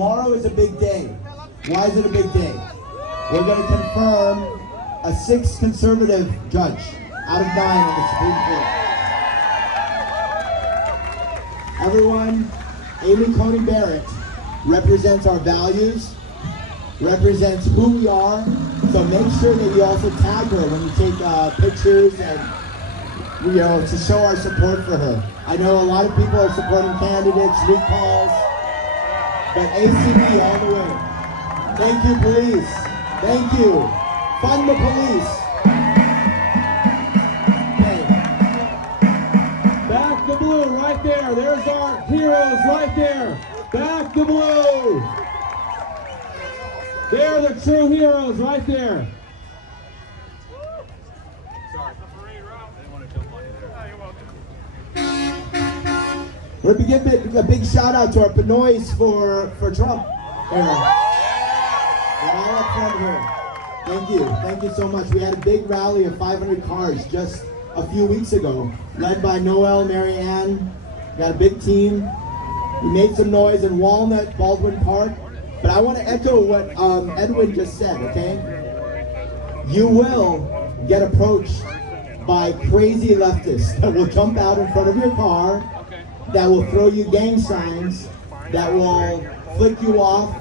tomorrow is a big day. Why is it a big day? We're going to confirm a 6th conservative judge out of 9 in the Supreme Court. Everyone, Amy Coney Barrett represents our values, represents who we are, so make sure that you also tag her when you take pictures and to show our support for her. I know a lot of people are supporting candidates, recalls, but ACB all the way. Thank you, police. Thank you. Fund the police. Okay. Back the blue right there. There's our heroes right there. Back the blue. They're the true heroes right there. We're going to give a big shout out to our Pinoys for Trump. They're all up front here. Thank you so much. We had a big rally of 500 cars just a few weeks ago, led by Noel, Marianne. Got a big team. We made some noise in Walnut, Baldwin Park. But I want to echo what Edwin just said, okay? You will get approached by crazy leftists that will jump out in front of your car, that will throw you gang signs, that will flick you off.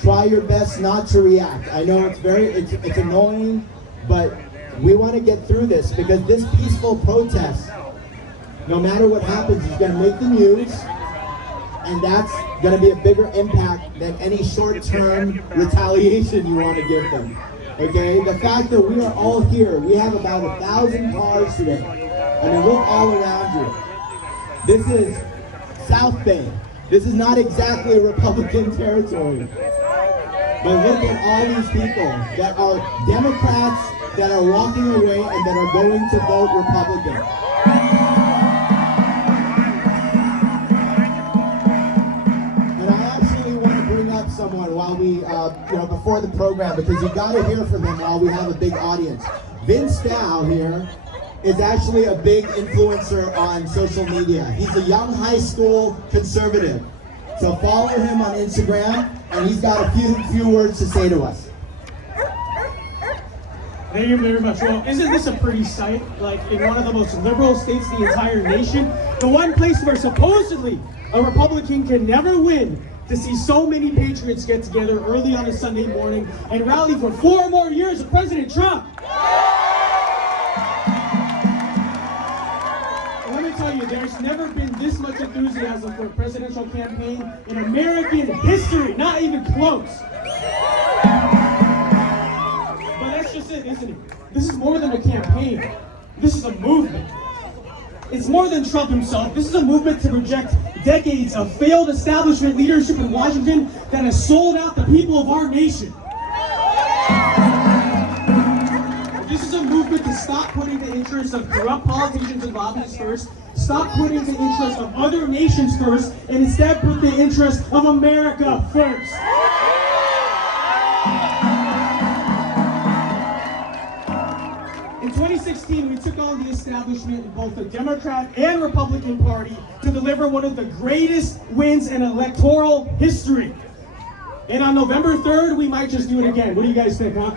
Try your best not to react. I know it's annoying, but we want to get through this because this peaceful protest, no matter what happens, is going to make the news, and that's going to be a bigger impact than any short-term retaliation you want to give them. Okay? The fact that we are all here, we have about 1,000 cars today. I mean, look all around you. This is South Bay. This is not exactly Republican territory. But look at all these people that are Democrats that are walking away and that are going to vote Republican. And I actually want to bring up someone while we, before the program, because you got to hear from him while we have a big audience. Vince Dow here is actually a big influencer on social media. He's a young high school conservative. So follow him on Instagram, and he's got a few words to say to us. Thank you very much. Well, isn't this a pretty sight? Like, in one of the most liberal states in the entire nation, the one place where supposedly a Republican can never win, to see so many patriots get together early on a Sunday morning and rally for 4 more years of President Trump. There's never been this much enthusiasm for a presidential campaign in American history, not even close. But that's just it, isn't it? This is more than a campaign. This is a movement. It's more than Trump himself. This is a movement to reject decades of failed establishment leadership in Washington that has sold out the people of our nation. This is a movement to stop putting the interests of corrupt politicians and lobbyists first, stop putting the interests of other nations first, and instead put the interests of America first. In 2016, we took on the establishment in both the Democrat and Republican Party to deliver one of the greatest wins in electoral history. And on November 3rd, we might just do it again. What do you guys think, huh?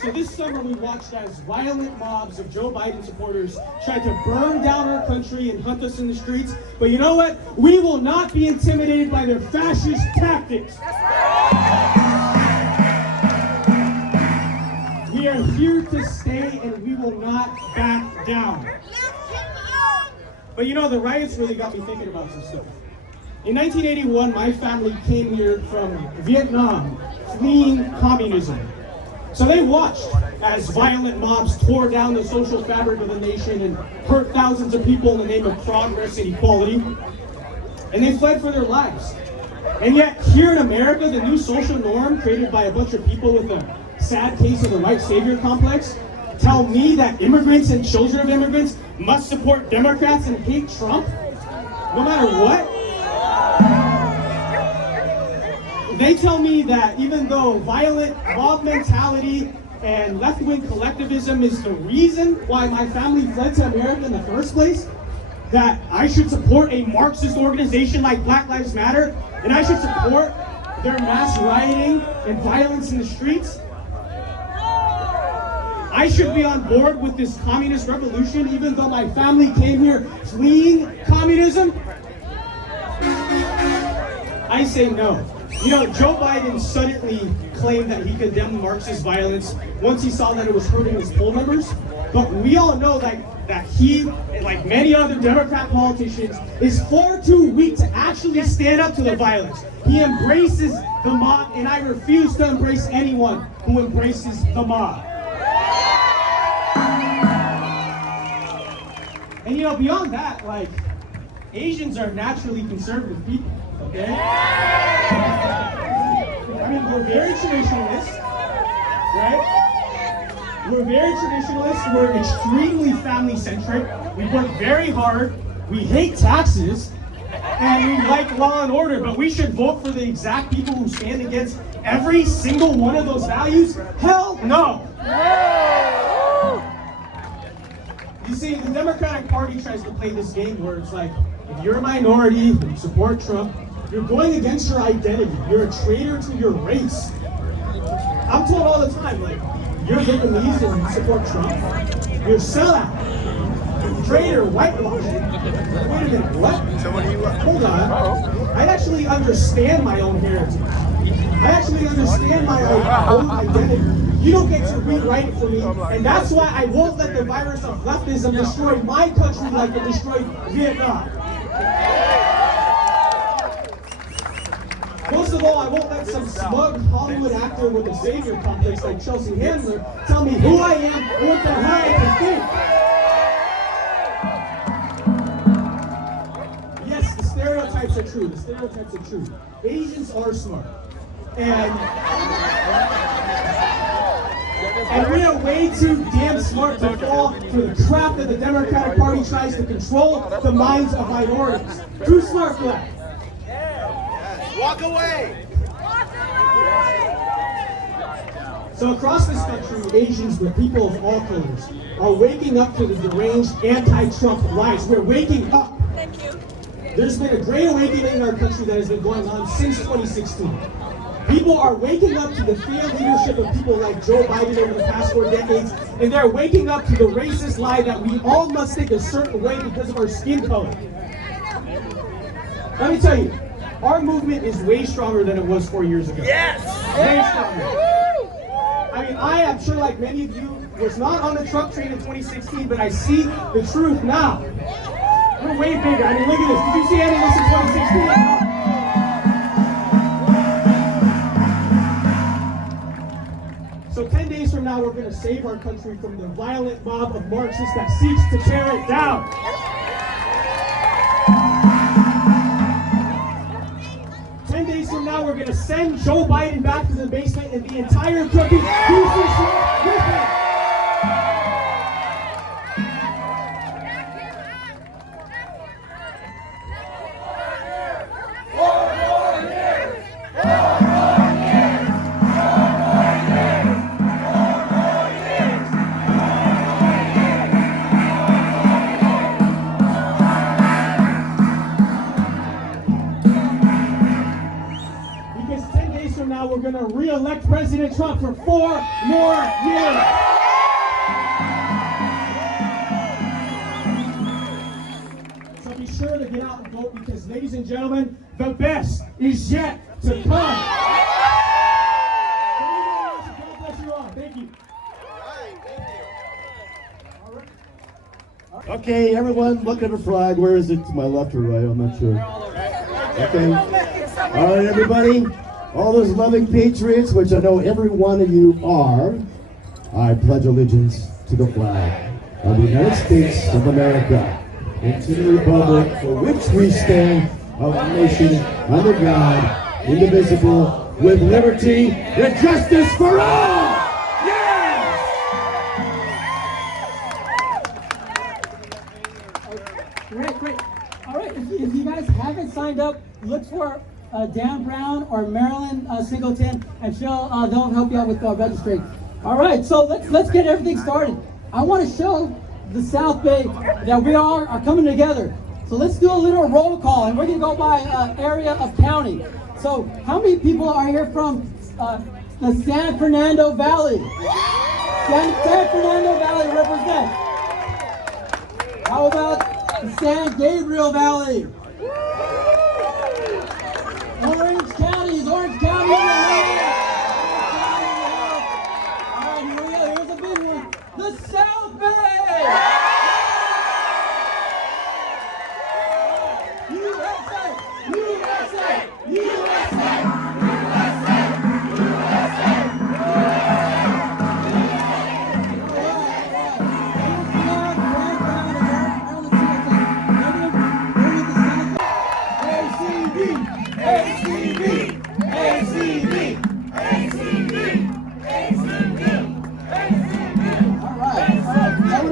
So this summer we watched as violent mobs of Joe Biden supporters tried to burn down our country and hunt us in the streets. But you know what? We will not be intimidated by their fascist tactics. We are here to stay and we will not back down. But you know, the riots really got me thinking about some stuff. In 1981, my family came here from Vietnam, fleeing communism. So they watched as violent mobs tore down the social fabric of the nation and hurt thousands of people in the name of progress and equality. And they fled for their lives. And yet, here in America, the new social norm created by a bunch of people with a sad case of the white savior complex tell me that immigrants and children of immigrants must support Democrats and hate Trump, no matter what. They tell me that even though violent mob mentality and left-wing collectivism is the reason why my family fled to America in the first place, that I should support a Marxist organization like Black Lives Matter, and I should support their mass rioting and violence in the streets? I should be on board with this communist revolution even though my family came here fleeing communism? I say no. You know, Joe Biden suddenly claimed that he condemned Marxist violence once he saw that it was hurting his poll numbers. But we all know that he, like many other Democrat politicians, is far too weak to actually stand up to the violence. He embraces the mob, and I refuse to embrace anyone who embraces the mob. And you know, beyond that, like, Asians are naturally conservative people, okay? I mean, we're very traditionalist, right? We're very traditionalist, we're extremely family-centric, we work very hard, we hate taxes, and we like law and order, but we should vote for the exact people who stand against every single one of those values? Hell no! You see, the Democratic Party tries to play this game where it's like, if you're a minority and you support Trump, you're going against your identity. You're a traitor to your race. I'm told all the time, like, you're Vietnamese and you support Trump, you're a sellout. Traitor, whitewashing. Wait a minute, what? Hold on. I actually understand my own heritage. I actually understand my own identity. You don't get to rewrite it for me, and that's why I won't let the virus of leftism destroy my country like it destroyed Vietnam. Most of all, I won't let some smug Hollywood actor with a savior complex like Chelsea Handler tell me who I am and what the hell I can think. Yes, the stereotypes are true. The stereotypes are true. Asians are smart. And we are way too damn smart to fall for the crap that the Democratic Party tries to control the minds of minorities. Too smart for that. Walk away! So across this country, Asians, but people of all colors, are waking up to the deranged anti-Trump lies. We're waking up. Thank you. There's been a great awakening in our country that has been going on since 2016. People are waking up to the failed leadership of people like Joe Biden over the past 4 decades, and they're waking up to the racist lie that we all must think a certain way because of our skin color. Let me tell you, our movement is way stronger than it was 4 years ago. Yes! Way stronger. I mean, I am sure like many of you was not on the Trump train in 2016, but I see the truth now. We're way bigger. I mean, look at this. Did you see any of this in 2016? So 10 days from now, we're going to save our country from the violent mob of Marxists that seeks to tear it down. From now, we're going to send Joe Biden back to the basement and the entire country with him. Now we're going to re-elect President Trump for 4 more years. So be sure to get out and vote because, ladies and gentlemen, the best is yet to come. God bless you all. Thank you. Okay, everyone, look at the flag. Where is it? To my left or right? I'm not sure. Okay. All right, everybody. All those loving patriots, which I know every one of you are, I pledge allegiance to the flag of the United States of America and to the republic for which we stand, a nation under God, indivisible, with liberty and justice for all! Yes! Great. All right, if you guys haven't signed up, look for Dan Brown or Marilyn Singleton, and they'll help you out with registering. All right, so let's get everything started. I want to show the South Bay that we are coming together. So let's do a little roll call, and we're gonna go by area of county. So how many people are here from the San Fernando Valley? San Fernando Valley represent. How about the San Gabriel Valley? Orange County. All right, here we go. Here's a big one. The South Bay. USA.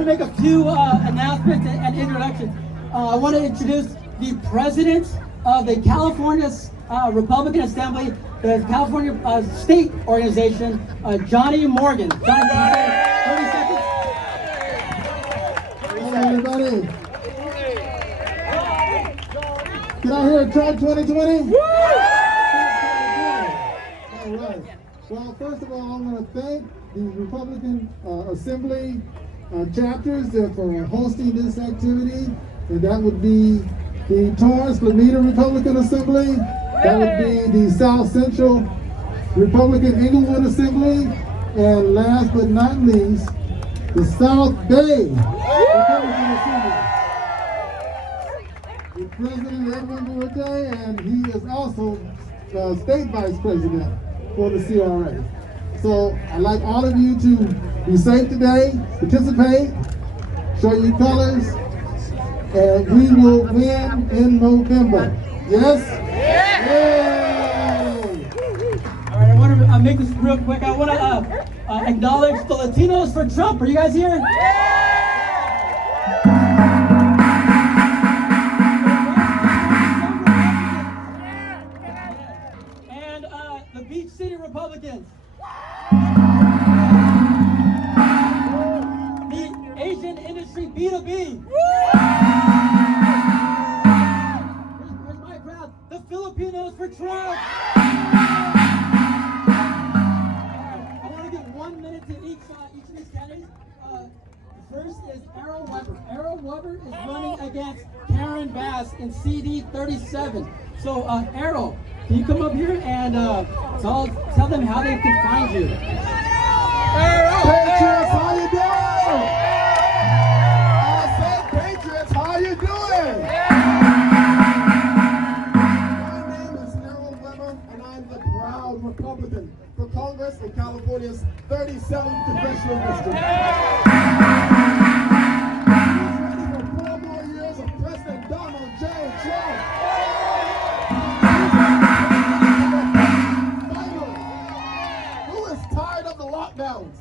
Make a few announcements and introductions. I want to introduce the president of the California Republican Assembly, the California State Organization, Johnny Morgan. Johnny, can you say 30 seconds? Hello, everybody. Can I hear Trump 2020? Woo! All right. Well, first of all, I want to thank the Republican Assembly chapters for hosting this activity, and that would be the Torrance Lameda Republican Assembly, that would be the South Central Republican Inglewood Assembly, and last but not least, the South Bay Republican Assembly. The President Edwin Duarte, and he is also State Vice President for the CRA. So I'd like all of you to be safe today, participate, show your colors, and we will win in November. Yes? Yay! All right, I want to make this real quick. I want to acknowledge the Latinos for Trump. Are you guys here? And the Beach City Republicans. The Asian Industry B2B. Here's my crowd. The Filipinos for Trump. I want to give 1 minute to each of these candidates. First is Errol Weber. Errol Weber is running against Karen Bass in CD 37. So Errol, can you come up here and tell them how they can find you? Patriots, how you doing? I said, Patriots, how you doing? My name is Errol Weber, and I'm the proud Republican for Congress in California's 37th Congressional District. Who's ready for 4 more years of President Donald J. Trump? Finally, who is tired of the lockdowns?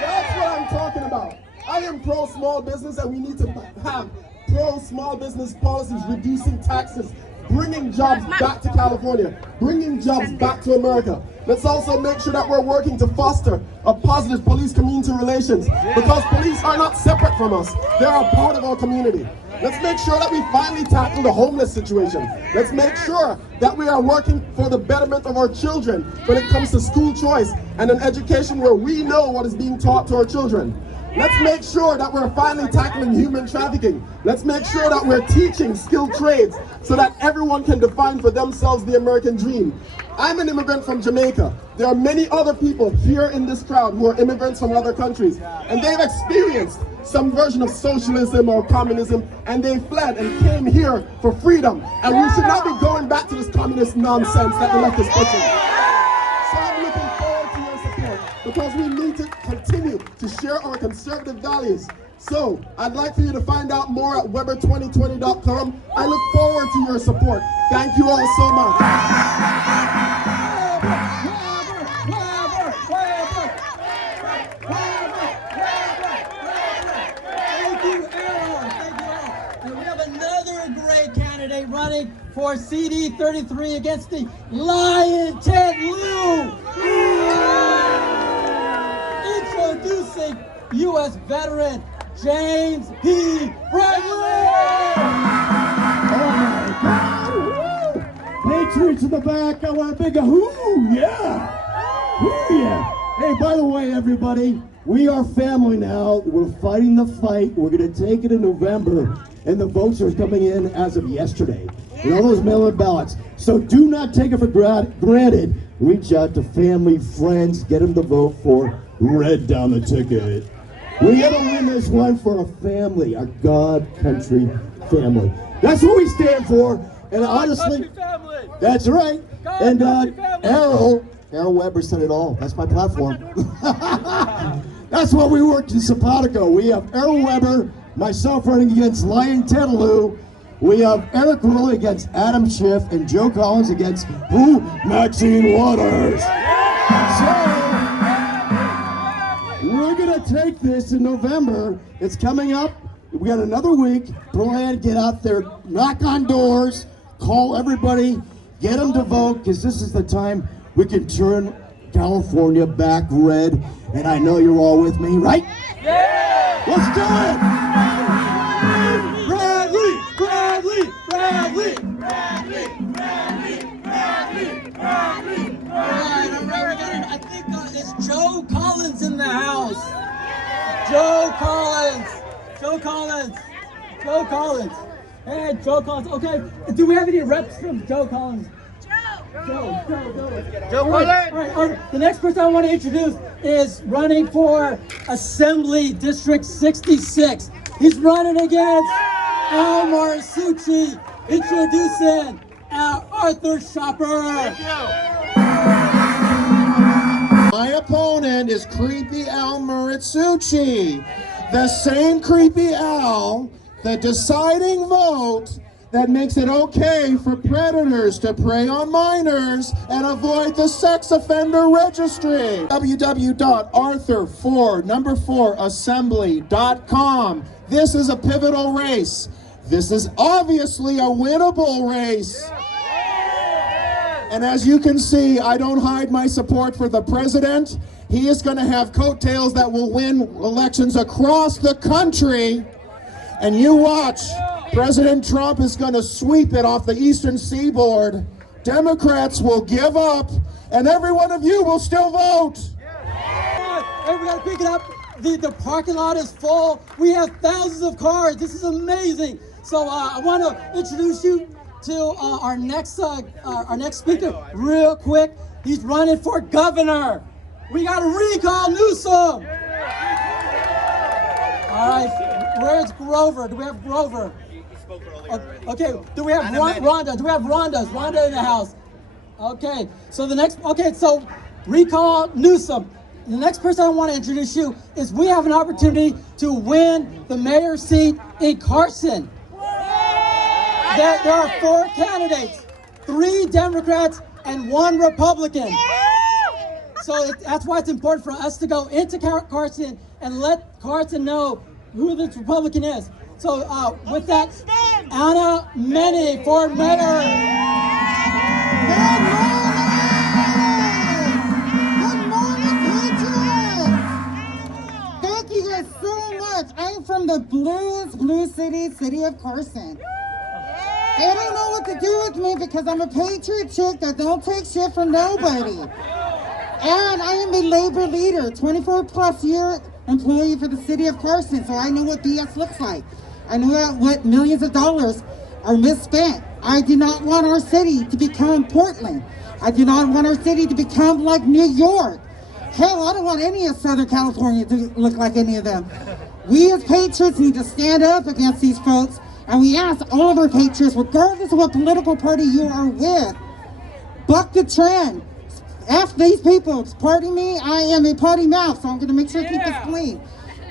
That's what I'm talking about. I am pro small business, and we need to have pro small business policies, reducing taxes, bringing jobs back to California, bringing jobs back to America. Let's also make sure that we're working to foster a positive police-community relations, because police are not separate from us. They are a part of our community. Let's make sure that we finally tackle the homeless situation. Let's make sure that we are working for the betterment of our children when it comes to school choice and an education where we know what is being taught to our children. Let's make sure that we're finally tackling human trafficking. Let's make sure that we're teaching skilled trades so that everyone can define for themselves the American dream. I'm an immigrant from Jamaica. There are many other people here in this crowd who are immigrants from other countries, and they've experienced some version of socialism or communism, and they fled and came here for freedom. And we should not be going back to this communist nonsense that the left is pushing. So I'm looking forward to your support, because we need to continue to share our conservative values. So I'd like for you to find out more at Weber2020.com. I look forward to your support. Thank you all so much. Running for CD 33 against the Lion Ted Lieu. Introducing U.S. veteran James P. Bradley! Oh my God! Patriots in the back. I want a big whoo, yeah! Whoo, yeah! Hey, by the way, everybody, we are family now. We're fighting the fight. We're going to take it in November, and the votes are coming in as of yesterday. And all those mail-in ballots. So do not take it for granted. Reach out to family, friends, get them to vote for Red down the ticket. We gotta win this one for our family, our God country family. That's what we stand for. And honestly, that's right. And Errol Weber said it all. That's my platform. That's what we worked in Zapatico. We have Errol Weber, myself running against Lion Tedaloo. We have Eric Rulli against Adam Schiff and Joe Collins against who? Maxine Waters. So we're gonna take this in November. It's coming up. We got another week. Plan, get out there, knock on doors, call everybody, get them to vote, because this is the time we can turn California back red. And I know you're all with me, right? Yeah! Let's do it! Alright, I think it's Joe Collins in the house. Joe Collins. Hey, Joe Collins. Okay, do we have any reps from Joe Collins? Joe Collins. All right. The next person I want to introduce is running for Assembly District 66. He's running against Al Marsucci. Introducing Arthur Shopper. Thank you. My opponent is Creepy Al Marsucci, the same Creepy Al, the deciding vote that makes it okay for predators to prey on minors and avoid the sex offender registry. www.arthur4assembly.com. This is a pivotal race. This is obviously a winnable race. And as you can see, I don't hide my support for the president. He is going to have coattails that will win elections across the country. And you watch, President Trump is going to sweep it off the eastern seaboard. Democrats will give up, and every one of you will still vote. Hey, we gotta pick it up. The parking lot is full. We have thousands of cars. This is amazing. So I want to introduce you to our next speaker real quick. He's running for governor. We got to recall Newsom. All right, where's Grover? Do we have Grover? Okay, do we have Rhonda? Do we have Rhonda? Is Rhonda in the house? Okay, so so recall Newsom. The next person I want to introduce you is we have an opportunity to win the mayor's seat in Carson. There are 4 candidates, 3 Democrats and 1 Republican. So that's why it's important for us to go into Carson and let Carson know who this Republican is. So with that, Anna Mene for mayor. Good morning, Patriots! Thank you guys so much. I'm from the blue city of Carson. They don't know what to do with me because I'm a patriot chick that don't take shit from nobody. And I am a labor leader, 24 plus year employee for the city of Carson, so I know what BS looks like. I know what millions of dollars are misspent. I do not want our city to become Portland. I do not want our city to become like New York. Hell, I don't want any of Southern California to look like any of them. We as patriots need to stand up against these folks, and we ask all of our patriots, regardless of what political party you are with, buck the trend. F these people. Pardon me, I am a potty mouth, so I'm going to make sure to keep this clean.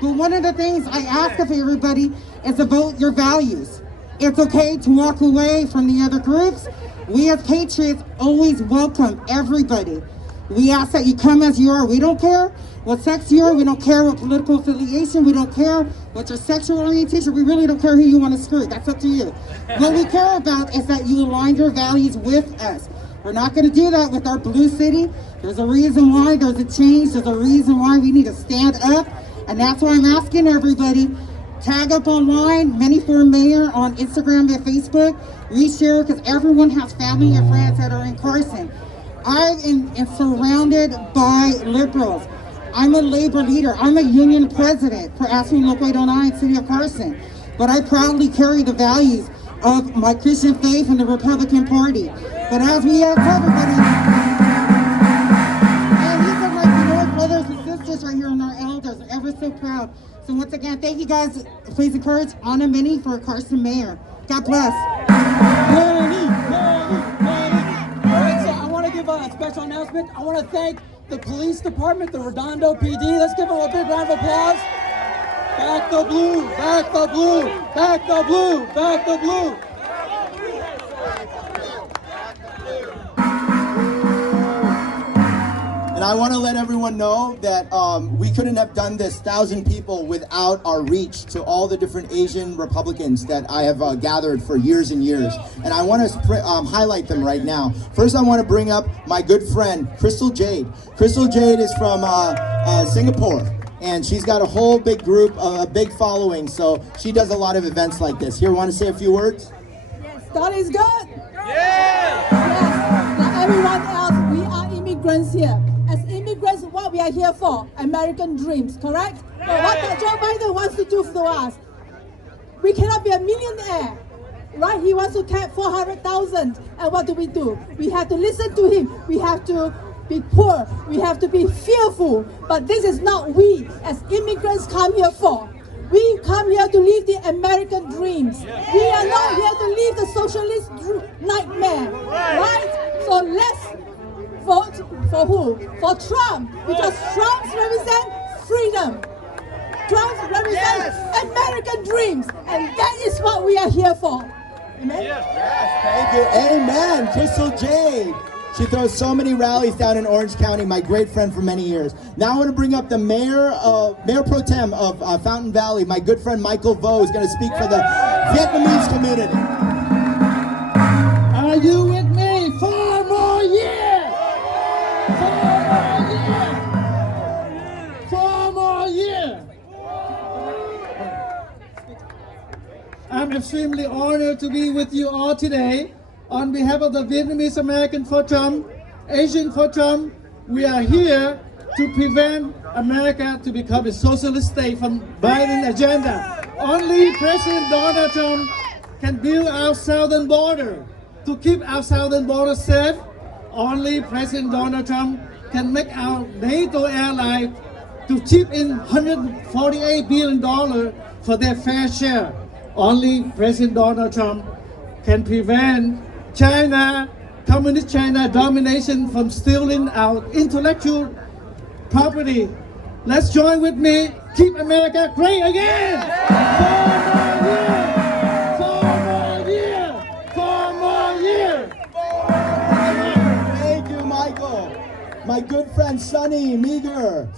But one of the things I ask of everybody is about your values. It's okay to walk away from the other groups. We as patriots always welcome everybody. We ask that you come as you are. We don't care what sex you are. We don't care what political affiliation. We don't care what your sexual orientation. We really don't care who you want to screw. That's up to you. What we care about is that you align your values with us. We're not going to do that with our blue city. There's a reason why. There's a change. There's a reason why we need to stand up. And that's why I'm asking everybody, tag up online, Many for Mayor on Instagram and Facebook. Reshare, because everyone has family and friends that are in Carson. I am surrounded by liberals. I'm a labor leader. I'm a union president for AFSCME Local 809, City of Carson. But I proudly carry the values of my Christian faith and the Republican Party. But as we have everybody, and these are my brothers and sisters right here and our elders, are ever so proud. So once again, thank you guys. Please encourage Anna Minnie for Carson Mayor. God bless. Manny. All right, so I want to give a special announcement. I want to thank the police department, the Redondo PD. Let's give them a big round of applause. Back the blue, back the blue, back the blue, back the blue. And I want to let everyone know that we couldn't have done this 1,000 people without our reach to all the different Asian Republicans that I have gathered for years and years. And I want to highlight them right now. First, I want to bring up my good friend, Crystal Jade. Crystal Jade is from Singapore. And she's got a whole big group, a big following. So she does a lot of events like this. Here, want to say a few words? Yes, that is good. Yes. Like everyone else, we are immigrants here. As immigrants, what we are here for? American dreams, correct? But what Joe Biden wants to do for us? We cannot be a millionaire, right? He wants to cap 400,000. And what do? We have to listen to him. We have to be poor. We have to be fearful. But this is not we as immigrants come here for. We come here to live the American dreams. We are not here to live the socialist nightmare, right? So let's vote for who? For Trump, because Trump represents freedom. Trump represents American dreams, and that is what we are here for. Amen? Yes, thank you. Amen. Crystal Jade. She throws so many rallies down in Orange County, my great friend for many years. Now I want to bring up the Mayor Pro Tem of Fountain Valley, my good friend Michael Vo, is going to speak for the Vietnamese community. Are you with me? 4 more years! 4 more years! I'm extremely honored to be with you all today. On behalf of the Vietnamese American for Trump, Asian for Trump, we are here to prevent America to become a socialist state from Biden's agenda. Only President Donald Trump can build our southern border. To keep our southern border safe, only President Donald Trump can make our NATO ally to chip in $148 billion for their fair share. Only President Donald Trump can prevent China, Communist China domination from stealing our intellectual property. Let's join with me. Keep America great again. 4 more years. Thank you, Michael. My good friend Sonny Meager,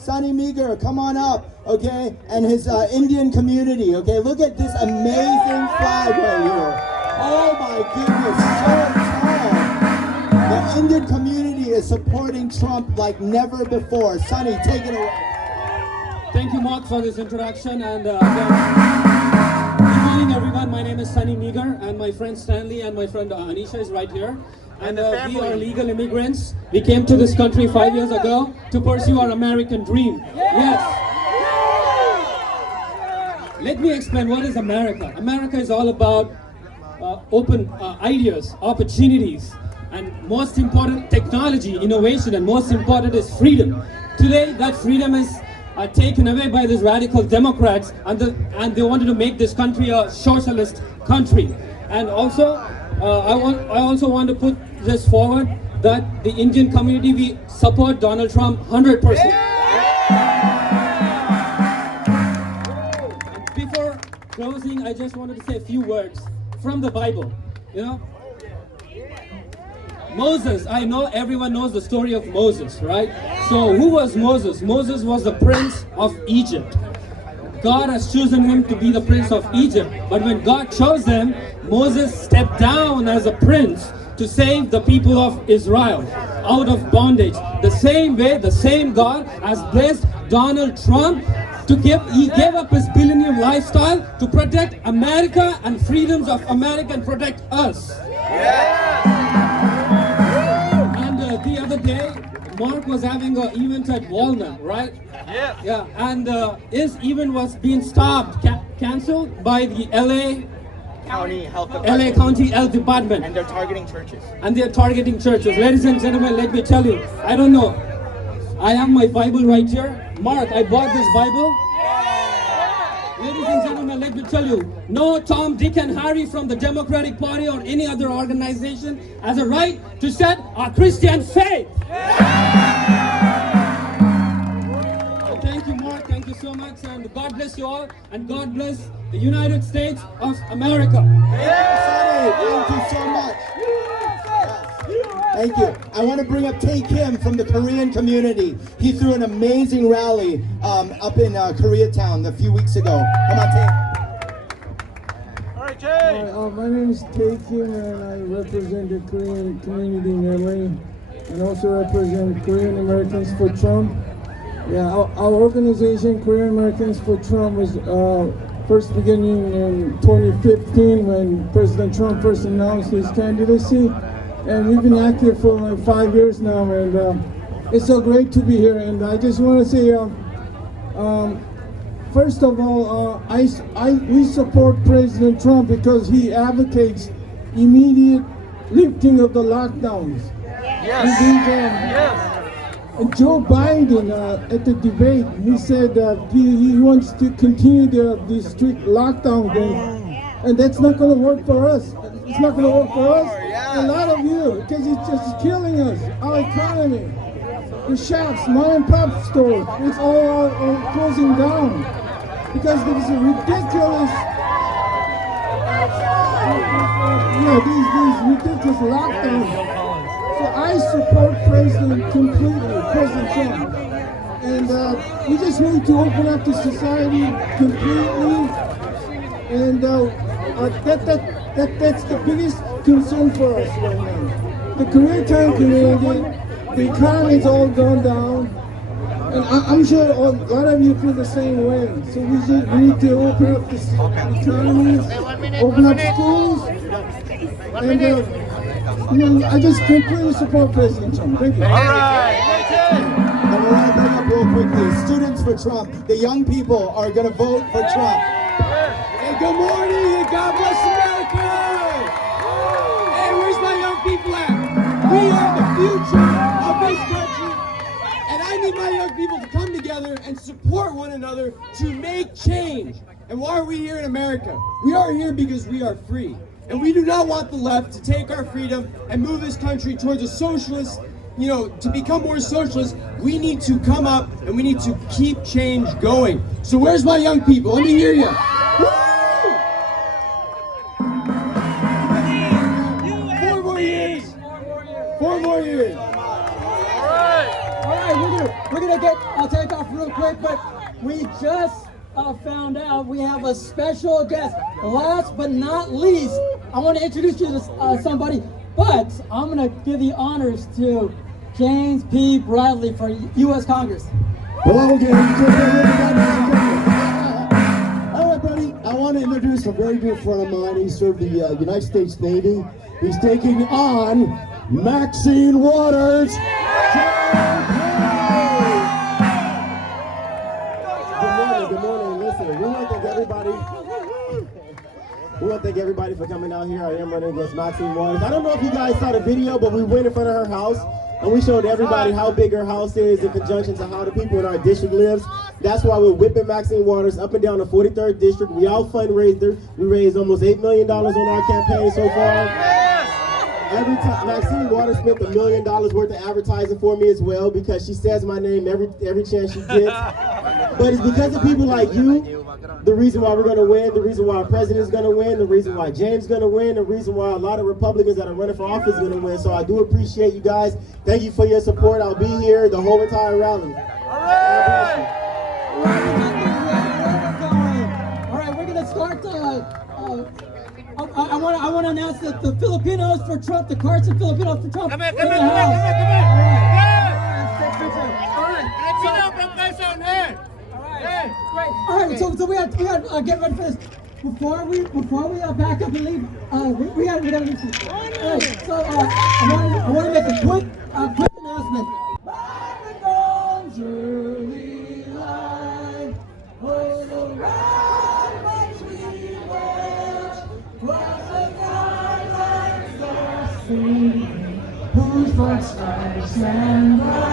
come on up, okay? And his Indian community, okay? Look at this amazing flag right here. Oh my goodness, so tall. The Indian community is supporting Trump like never before. Sonny, take it away. Thank you, Mark, for this introduction. And again, good evening, everyone. My name is Sonny Meager, and my friend Stanley and my friend Anisha is right here. And we are legal immigrants. We came to this country 5 years ago to pursue our American dream. Yes. Let me explain what is America. America is all about open ideas, opportunities, and most important, technology, innovation, and most important is freedom. Today, that freedom is taken away by these radical Democrats, and they wanted to make this country a socialist country. And also, I also want to put this forward that the Indian community, we support Donald Trump 100%. Before closing, I just wanted to say a few words from the Bible. You know, Moses, I know everyone knows the story of Moses, right? So who was Moses? Moses was the prince of Egypt. God has chosen him to be the prince of Egypt. But when God chose him, Moses stepped down as a prince to save the people of Israel out of bondage. The same way, the same God has blessed Donald Trump He gave up his billionaire lifestyle to protect America and freedoms of America and protect us. And the other day, Mark was having an event at Walnut, right? Yes. Yeah, and his event was being stopped, cancelled by the LA County Health Department. LA County Health Department. And they're targeting churches. And they're targeting churches. Ladies and gentlemen, let me tell you, I don't know. I have my Bible right here. Mark, I bought this Bible. Ladies and gentlemen, let me tell you, no Tom, Dick, and Harry from the Democratic Party or any other organization has a right to set our Christian faith. So thank you, Mark. Thank you so much. And God bless you all. And God bless the United States of America. Thank you so much. Thank you. I want to bring up Tae Kim from the Korean community. He threw an amazing rally up in Koreatown a few weeks ago. Come on, Tae. All right, Jay. Hi, my name is Tae Kim and I represent the Korean community in LA and also represent Korean Americans for Trump. Yeah, our organization, Korean Americans for Trump, was first beginning in 2015 when President Trump first announced his candidacy. And we've been active for like 5 years now, and it's so great to be here. And I just want to say, first of all, we support President Trump because he advocates immediate lifting of the lockdowns. Yes. Yes. And Joe Biden, at the debate, he said that he wants to continue the strict lockdown thing, and that's not going to work for us. It's not going to work for us. A lot of you, because it's just killing us, our economy. The shops, mom and pop stores, it's all closing down because there is a ridiculous, these ridiculous lockdowns. So I support President Trump, and we just need to open up the society completely, and that's the biggest concern for us right now. The Koreatown community, the economy's all gone down, and I'm sure a lot of you feel the same way. So we need to open up the economy, open up schools, and I just completely support President Trump. Thank you. All right. And we're going to bring up real quickly, Students for Trump. The young people are going to vote for Trump. Hey, good morning and God bless America! Hey, where's my young people at? We are the future of this country, and I need my young people to come together and support one another to make change. And why are we here in America? We are here because we are free, and we do not want the left to take our freedom and move this country towards a socialist. To become more socialist, we need to come up and we need to keep change going. So where's my young people? Let me hear you. Woo! 4 more years. 4 more years. All right, we're gonna I'll take off real quick, but we just found out we have a special guest. Last but not least, I want to introduce you to somebody, but I'm gonna give the honors to James P. Bradley for U.S. Congress. Hello again. All right, buddy. I want to introduce a very good friend of mine. He served the United States Navy. He's taking on Maxine Waters. Good morning. Listen, we want to thank everybody for coming out here. I am running against Maxine Waters. I don't know if you guys saw the video, but we went in front of her house and we showed everybody how big her house is in conjunction to how the people in our district lives. That's why we're whipping Maxine Waters up and down the 43rd district. We out fundraised her. We raised almost $8 million on our campaign so far. Every time Maxine Waters spent $1 million worth of advertising for me as well, because she says my name every chance she gets. But it's because of people like you, the reason why we're going to win, the reason why our president's going to win, the reason why James is going to win, the reason why a lot of Republicans that are running for office are going to win. So I do appreciate you guys. Thank you for your support. I'll be here the whole entire rally. All right, we're gonna start. I want to announce that the Filipinos for Trump, the Carson Filipinos for Trump. Come on. All right. Filipino from Quezon here. All right. Great. All right. So we had get ready for this. Before we back up and leave, we gotta leave. All right. So I want to make a quick announcement. Marathon's early light, oh, the ride makes me watch, cross the sky like the sea, whose front stripes and bright.